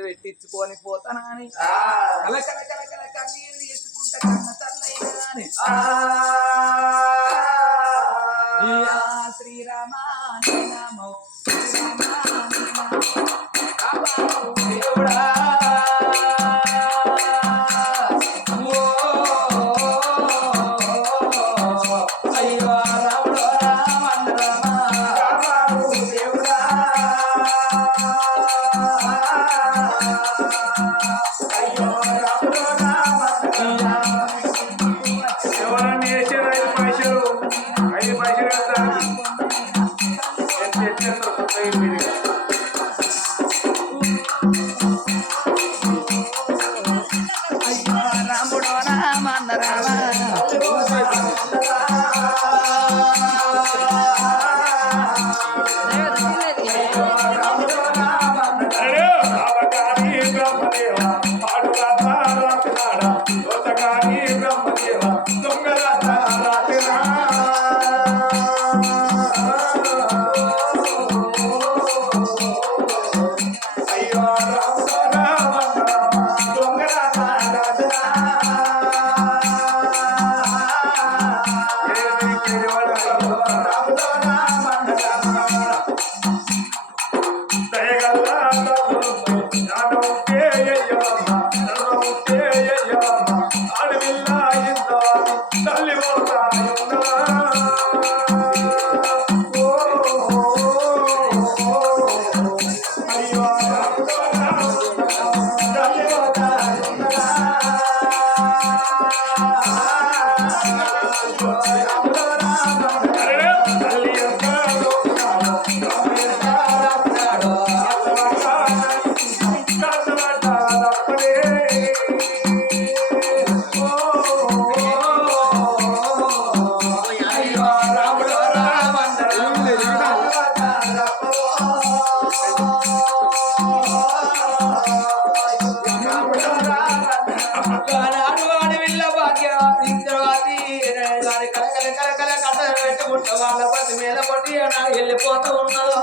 గాజులు పెట్టించుకొని పోతానా అని కల కల కల కల కన్నీరు తీసుకుంటా కన్న తల్లైనా శ్రీరామ నామో దేవుడా వాళ్ళ పది మీద పట్టి వెళ్ళిపోతూ ఉన్నదో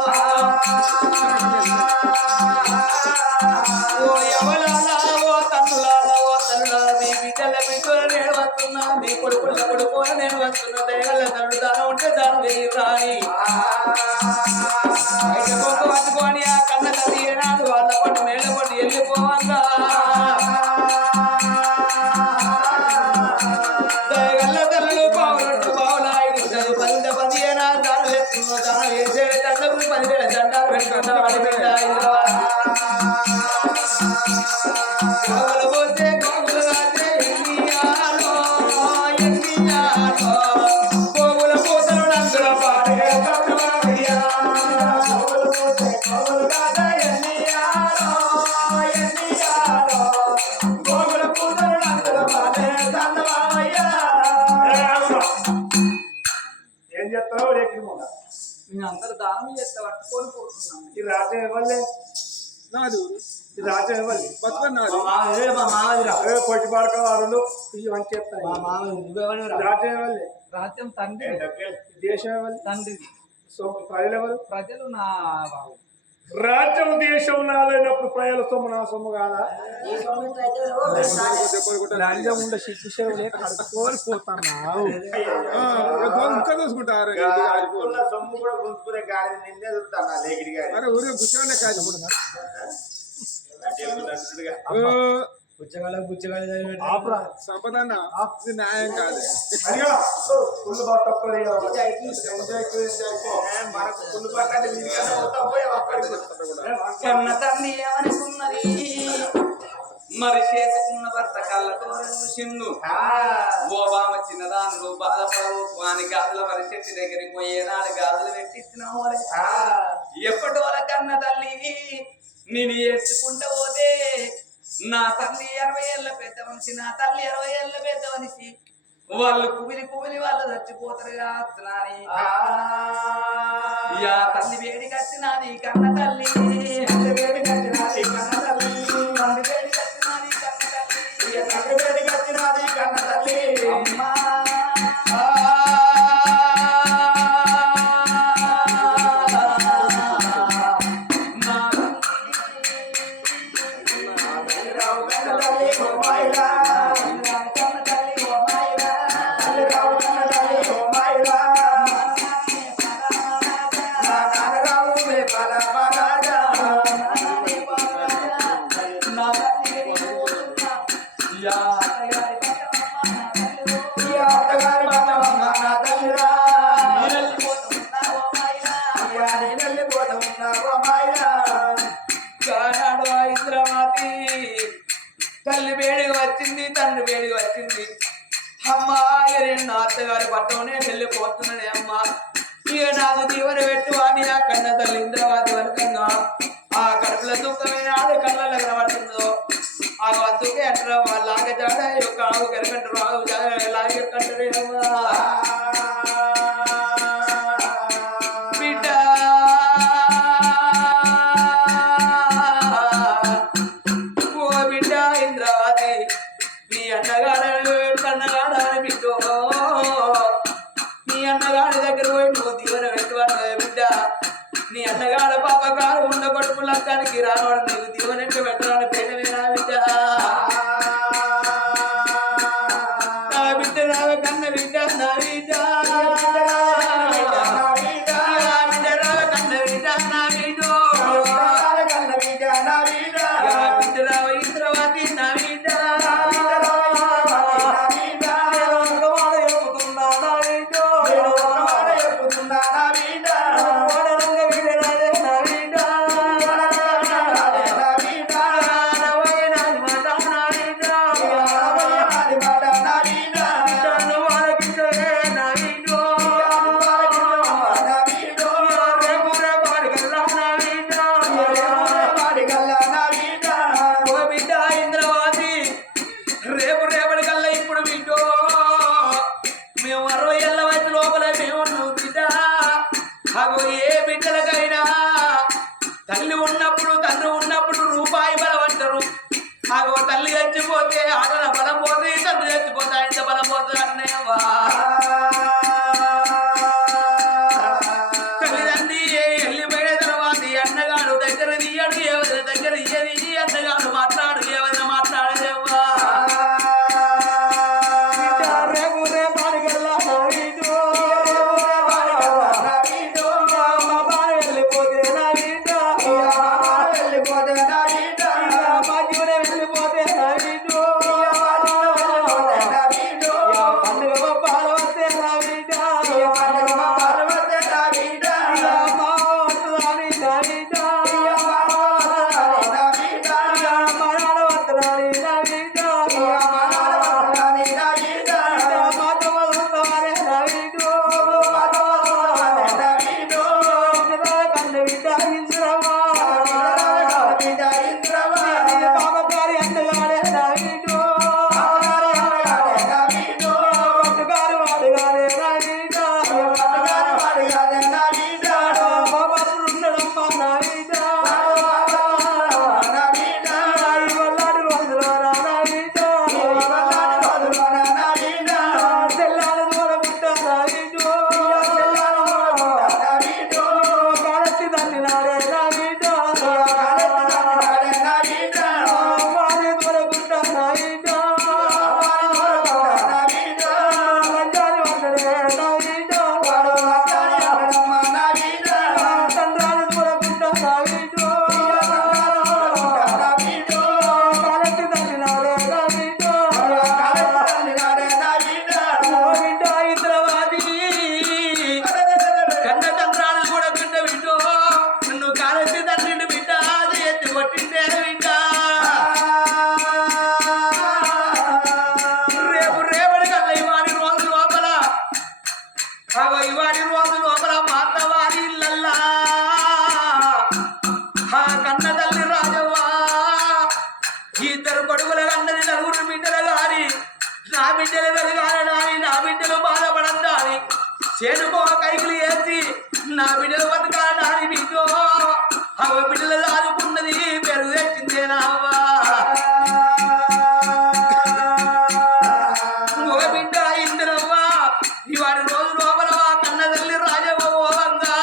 ఓ ఎవలాలా ఓ తన్నులాలా ఓ తల్లులాలా మీ బిడ్డల బిడ్డలు నేను వస్తున్నా మీ కొడుకుల కొడుకుని నేను వస్తున్నా దయగల తండ్రి దానం ఉంటే దానం వెయ్యి రాని అయితే కొంత పట్టుకొని ఆ కన్న తల్లి ఏనాడు వాళ్ళ పట్టు మేళ పట్టు వెళ్ళిపోవంగా దయగల తల్లులు పావులట్టు బావులాయి పది పది ఏనాడు దానం వేస్తున్నా దానం వేసే దండకు 10,000 దండాలు పెట్టుకుంటా వాడి బిడ్డ పోతే గోగుల రాజే ఎన్నియాలో గోగుల పోతలు నందుల పాడే గోగుల పోతలు నందుల పాడే ఏం చేస్తావు రేపు నేను అందరు దానం చేస్తే పట్టుకొని పోతున్నాను ఈ రాజ్యం ఇవ్వలే నాదు రాజ్యం ఇవ్వాలి బతుకున్నాడు పొట్టి పాడకవారులు ఇవి అని చెప్తాను రాజ్యం ఇవ్వాలి రాజ్యం తండ్రి దేశం ఇవ్వాలి తండ్రి ప్రజలు ఎవరు ప్రజలు నా రాజ్యం దేశం నాదైనప్పుడు ప్రజల సొమ్ము నా సొమ్ము కాదా రాజ్యం ఉండే శిక్షలే కడుక్కొని పోతున్నావు ఇంకా చూసుకుంటారు సొమ్ము కూడా గుంజుకునే గాడి నిన్నే చూస్తాను లేకిడి గాడి అరే ఊరికే కూర్చోలే కాదు సంపద న్యాయం కాదు కన్న తల్లి ఏమనుకున్నది మరి చేసుకున్న భర్త కళ్ళతో చూసిండు ఓ బామ చిన్నదానులు బాధపడవు వాని గాజుల మరి చెట్టు దగ్గరికి పోయేనాడు గాజులు పెట్టిస్తున్నావు ఎప్పటి వరకు కన్న తల్లి నేను ఏడ్చుకుంటూ పోతే నా తల్లి 60 ఏళ్ళ పెద్ద మనిషి నా తల్లి 60 ఏళ్ళ పెద్ద మనిషి వాళ్ళు కుమిలి కుమిలి వాళ్ళు చచ్చిపోతారు కాని తల్లి వేడికి వచ్చినది కన్న తల్లి వేడికి వచ్చినది కన్న తల్లి వేడికి వచ్చినది కన్న తల్లి వేడికి వచ్చినది కన్న తల్లి అమ్మా తల్లి వేడిగా వచ్చింది, తండ్రి వేడిగా వచ్చింది. అమ్మా నా అత్తగారి పట్టణనే వెళ్ళిపోతున్నానే అమ్మా. ఇక నాకు దీవెన పెట్టు అని ఆ కన్న తల్లి ఇంద్రవతి వరకంగా ఆ కడుపుల దుఃఖమే ఆడు కళ్ళ కనబడుతుందో ఆ వద్దుకే అంటారు లాగ జాడ యొక్క ఆవు కరకంటారు ఆవు లాగే కంటారే అమ్మా. నీ అన్నగాడ పాపగారు ఉన్న కొడుకు లక్కానికి రావడం నీకు దీవనెంట పెట్టడానికి పేటవేనా బిడ్డ. నా బిడ్డ రావ కన్న బిడ్డ నా బిడ్డ బిడ్డ రావ కన్న బిడ్డ నా బిడ్డ బిడ్డ రావ ఇంద్రవతి నా బిడ్డ తల్లి ఉన్నప్పుడు తండ్రి ఉన్నప్పుడు రూపాయి బలం అంటారు. తల్లి చచ్చిపోతే ఆటల బలం పోతే, తండ్రి చచ్చిపోతే ఆయన బలం పోతుంది అన్నయ్యవా. తల్లిదండ్రి వెళ్ళిపోయిన తర్వాత అన్నగాడు దగ్గర తీయడు, ఎవరి దగ్గర ఇయ్యది. అన్నగాడు మాట్లాడు, ఎవరైనా మాట్లాడదేవా. రేపు రేపాడికెళ్ళా ఇవాడి రోజు లోపల మాతవారి ఇళ్ళల్లా ఆ కన్న తల్లి రాజవ్వ ఇద్దరు కొడుకుల అందరి నలుగురు బిడ్డలు గాని నా బిడ్డలు వెలగాలని నా బిడ్డలు బాధపడద్దాని చేనుకో కైకులు వేసి నా బిడ్డలు బతకాలని బిడ్డో అవ బిడ్డలు ఆదుకున్నది పెరుగు తెచ్చిందేనావా. ఇవాడి రోజు లోపల కన్న తల్లి రాజవ్వ ఓవంగా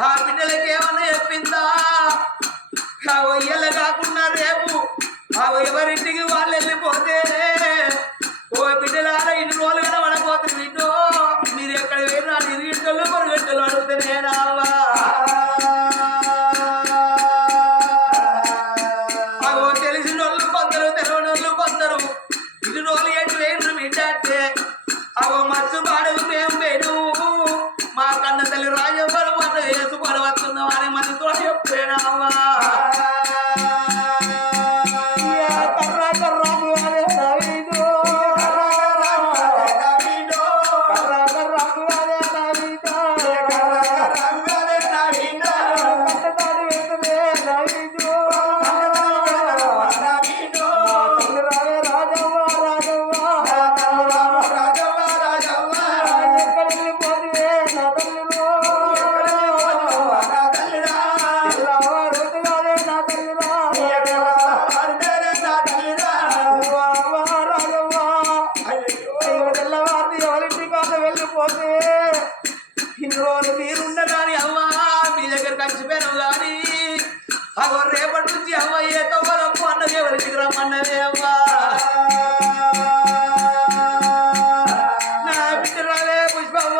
ఆ బిడ్డలకి ఏమన్నా చెప్పిందా. ఒయ్యలు కాకుండా రేపు ఆ ఎవరింటికి వాళ్ళు వెళ్ళిపోతే ఓ బిడ్డలాల ఇన్ని రోజులు కనబడపోతుంది బిడ్డో మీరు ఎక్కడ వేరు ఇరుగింటలు పొరుగంటలు అడిగితే నేనావా తెలిసిన వాళ్ళు కొందరు తెలవని వాళ్ళు కొందరు ఇన్ని రోజులు ఎటు వేరు బిడ్డ అంటే మచ్చు పాడవు మేము వేరు మా కన్న తల్లి రాజవ్వలు మన వేసుకొని వస్తున్నాం అని మనతో చెప్పేనావా ఇన్ని రోజులు మీరుండగాని అవ్వా మీ దగ్గర కలిసిపోయాను కానీ రేపటి నుంచి అవ్వ ఏ తవ్వలకు అన్నది ఎవరికి రమ్మన్నదే అవ్వా నా బిడ్డరాలే పుష్పవ్వ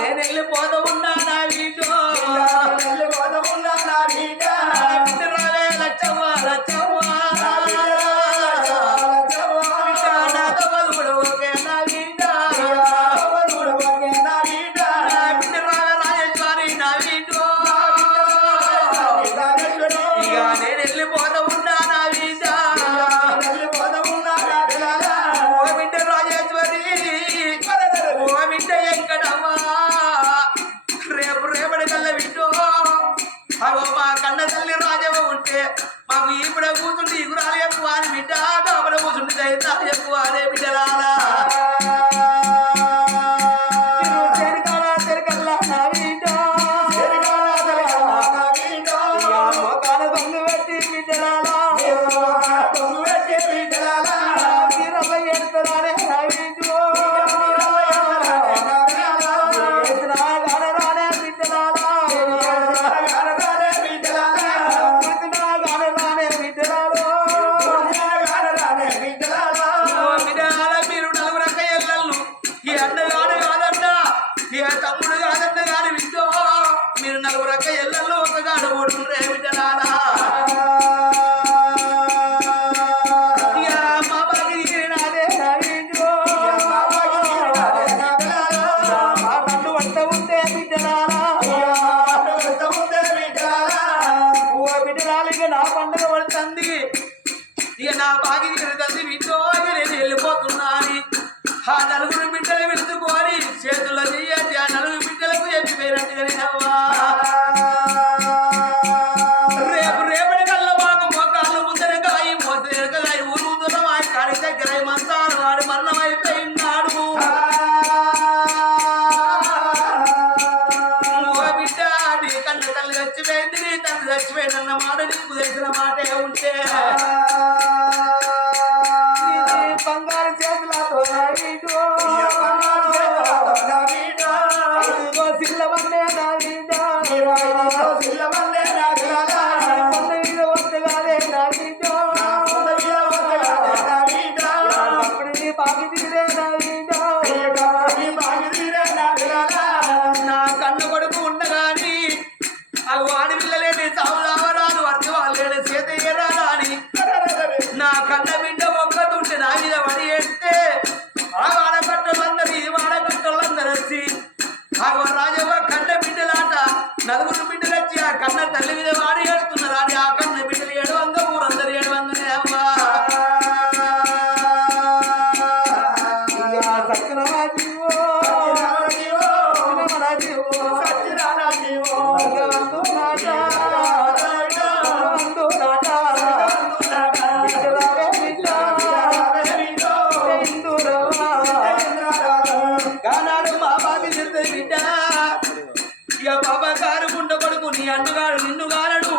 నేను వెళ్ళిపోతూ ఉన్నా నా వీటో బిడ్డరాలే లచ్చవ్వ మా కన్న తల్లి రాజవ ఉంటే మాకు ఇప్పుడు కూర్చుంటే ఇగురాలు ఎక్కువ అని బిడ్డ కాపల కూర్చుంటే దైతాలు ఎక్కువ అనే బిడ్డలాలా తమ్ముడు కాదన్న కానీ వింటో మీరు నలుగురు అక్క ఎల్లల్లో ఒకగాడు ఓడుకుంటే బిడ్డలారా మా బాగి నాదే పండు వంట ఉంటే బిడ్డలారా ఓ బిడ్డలాలిగా నా పండుగ పడుతుంది ఇక నా బాగి కలిసి వింటో నేను వెళ్ళిపోతున్నా అని ఆ నలుగురు బిడ్డలు వెతుకోని చేతుల్లో చెయ్యండి ఆ నలుగురు బిడ్డలకు చెప్పిపోయినట్టుగానే అవ్వా రేపటి కల్లా మాకు మొక్కలు ముందర కాయి మోసకాయ ఊరుతున్న వాడి కాడి దగ్గర మంతాలు వాడి మరణమైపోయినాడు బిడ్డ నీ కన్న తల్లి చచ్చిపోయింది నీ తల్లి చచ్చిపోయిందన్న మాట నీకు తెలిసిన మాటే ఉంటే బంగారు చేతులతో సిల్లవన్నే నా కన్ను కొడుకు ఉండగాని అవి వాడి పిల్లలేని సావులావరాదు అర్థం వాళ్ళేని చేతయ్యరా అని నా కన్న బిడ్డ ఒక్కతుంటే నా మీద వడి వేస్తే ఆ వాడకట్టలందరూ ఈ వాడకట్టలందరూ వచ్చి ఆ రాజవ్వ కన్న బిడ్డలాట నలుగురు బిడ్డలు వచ్చి ఆ కన్న తల్లి మీద వాడి ఏడుతున్నారు అని ఆ కన్న బిడ్డలు 700 ఊరందరూ 700 అవ్వా నీ అన్నగాడు నిన్ను గానడు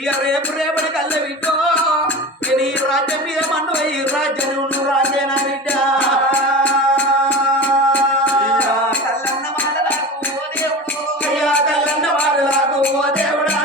ఇక రేపటి కల్ల బిడ్డో నేను ఈ రాజ్యం మీద మన్ను ఈ రాజ్యం నువ్వు రాజేనా బిడ్డ తల్లన్న మాటలకు ఓ దేవుడు తల్లన్న మాటలకు ఓ దేవుడా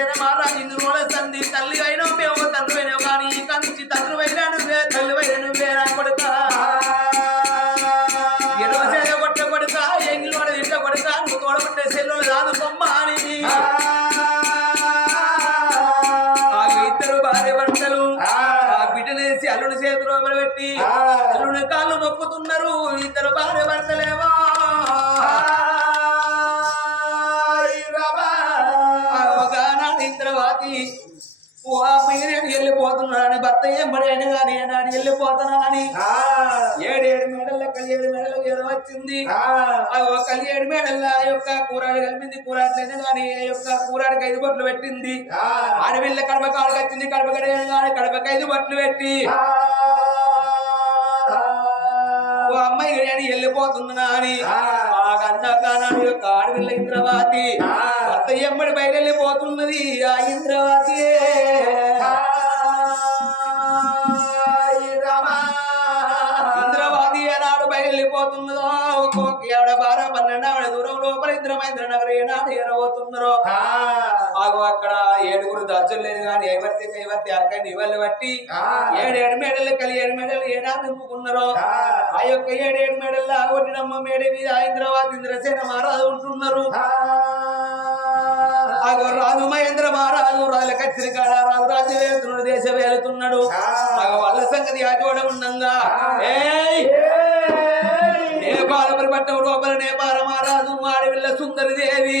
ఇంద్రసేన మహారాజు ఇంద్రుల సంధి తల్లి అయినా మేము తండ్రి అయినా కానీ కంచి తండ్రి అయినా నువ్వే తల్లి అయినా నువ్వే నా కొడుక ఎడవసేన కొట్ట కొడుక ఎంగిల్ వాడు ఇంట కొడుక నువ్వు తోడబట్టే సెల్లు రాదు బొమ్మ అని ఆ ఇద్దరు భార్య భర్తలు ఆ బిడ్డనేసి అల్లుని చేతిలో పెట్టి అల్లుని కాళ్ళు మొక్కుతున్నారు ఇద్దరు భార్య భర్తలేమో ఇంద్రవాతి ఓ అమ్మాయి నేను వెళ్ళిపోతున్నానని భర్త ఎంబడేను కానీ నాడు వెళ్ళిపోతున్నానని 7 మేడల కలియేడు మేడల వచ్చింది కలియేడు మేడల యొక్క కూరాడు కలిపింది కూరాట్లైనా కానీ యొక్క కూరాడికి 5 బొట్లు పెట్టింది ఆడవిల్ల కడప కాడికి వచ్చింది కడప కడిగిన కానీ కడపకి 5 బొట్లు పెట్టి ఓ అమ్మాయి నేను వెళ్ళిపోతున్నా అని అన్నకానాడు యొక్క ఆడవిల్ల ఇంద్రవాతి భర్త ఎంబడి బయట వెళ్ళిపోతున్నది ఆ ఇంద్రవాతి ఇంద్రవాతి అన్నాడు బయట వెళ్ళిపోతున్నదో ఒక్కొక్క 12 ఆవిడ దూరం లోపల ఇంద్రమేంద్ర నగర్ ఏనాడు ఎరబోతున్నారో అక్కడ 7 దర్శనం లేదు కానీ ఐవర్తి అక్కడ ఇవల్ని బట్టి 7 మేడలు కలి 7 మేడలు ఏనాడు నింపుకున్నారో ఆ యొక్క 7 మేడల్లో ఆగొట్టినమ్మ మేడ మీద హైదరాబాద్ ఇంద్రసేన మహారాజు ఉంటున్నారు రాజు మహేంద్ర మహారాజు రాజుల కచ్చిరి కాడ రాజు రాజ్యం వెళ్తున్నాడు దేశం వెళ్తున్నాడు వాళ్ళ సంగతి ఆచోడ ఉండంగా నేపాలపురి పట్టం లోపల నేపాల మహారాజు మాడివిల్ల సుందరి దేవి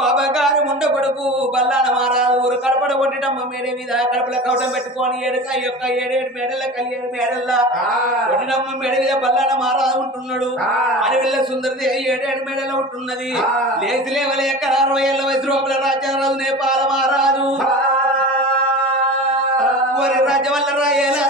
పాపగారి ముండ కొడుకు బల్లాన మహారాజు ఊరు కడపడ కొట్టినమ్మ మేడ మీద కడపల కవటం పెట్టుకొని 7 మేడల కలి 7 మేడల్ల కొట్టినమ్మ మేడ మీద బల్లాన మహారాజు ఉంటున్నాడు అడవిల్ల సుందరిది 7 మేడల ఉంటున్నది లేచి లేవలేక 60 ఏళ్ల వయసు లోపల రాజ్యారాజు నేపాల మహారాజు వారి రాజ్యం వల్ల రాయేలా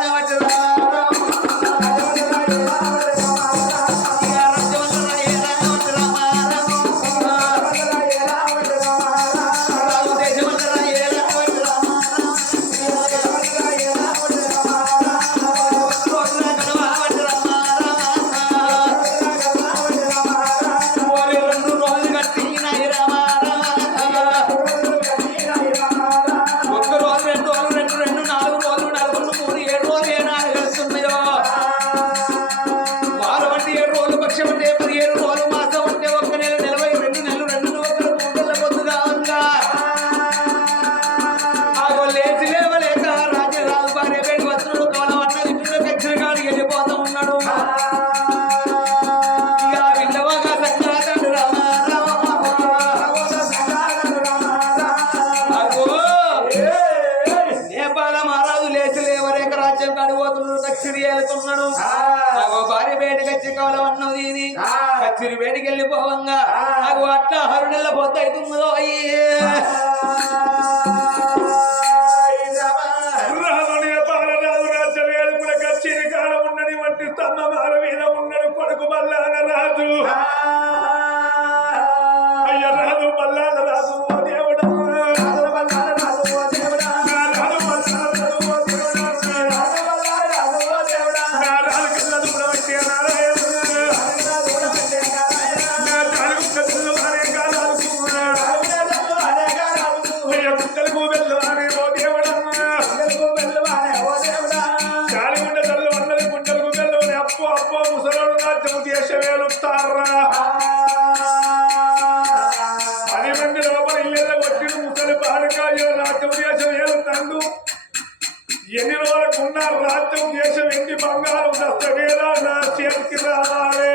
భార్య బయటకు వచ్చి కావాలన్నది కచ్చిరి బయటికి వెళ్ళిపోవంగా నాకు అట్లా 6 నెలల పొద్దు అవుతున్నదో అయ్యే కచ్చిరి కాడ ఉన్నది వంటి స్తంభమాల మీద ఉన్నాడు కొడుకు మల్లాన రాజు అయ్య రాజు మల్లాన రాజు దేవుడా ఎన్ని రోజులకు ఉన్న రాజ్యం దేశం ఎన్ని బంగారం దస్తవేలా నా చేతికి రావాలి